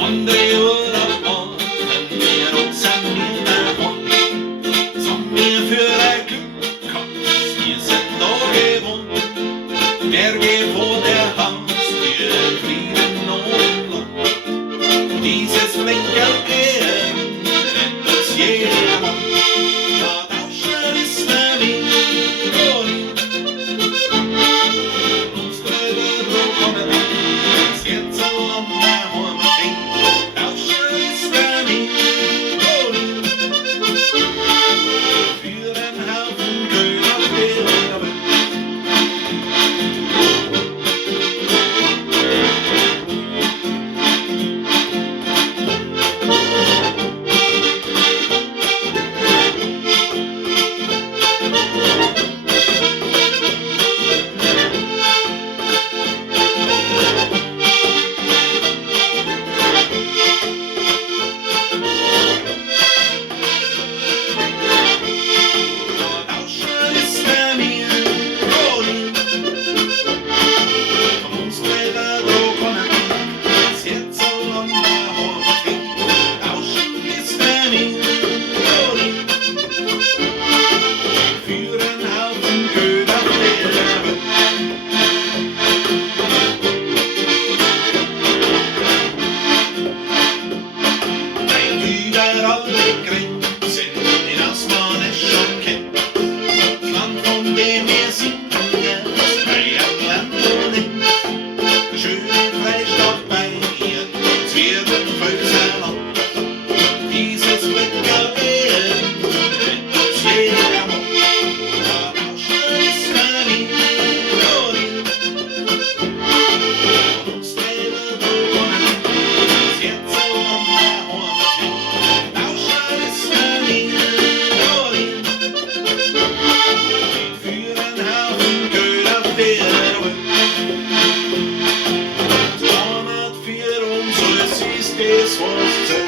Andere Urlaub machen wir uns an mir daheim. Sind wir für ein Glück gehabt, wir sind da gewohnt. Berge vor der Haustür, Frieden und Land. Dieses Blinker erinnert uns jedermann. Ja, Tauschen ist für mich Frühjahr. Uns drüber kommen uns jetzt an daheim stehen. Tauschen ist für mich Frühjahr. Für einen Haufen Köder auf der Welt. Tauschen ist für mich Frühjahr. Von uns drüber kommen uns jetzt so lang daheim stehen. Tauschen ist für mich Frühjahr. Für einen Haufen Köder auf der Welt. Weit über alle Grenzen hinaus man es schon kennt. Das Land, von dem wir singen, das Bayernland nennt. Der schöne Freistaat Bayern, das wird ein Völkerland. Dieses Blinker erinnert uns jedermann. Ja, Tauschen ist für mich Frühjahr. Von uns drüber kommen uns jetzt so an daheim stehen. Tauschen ist für mich Frühjahr. Für einen Haufen Köder auf der Welt. Donert für uns, es ist es, was zählt.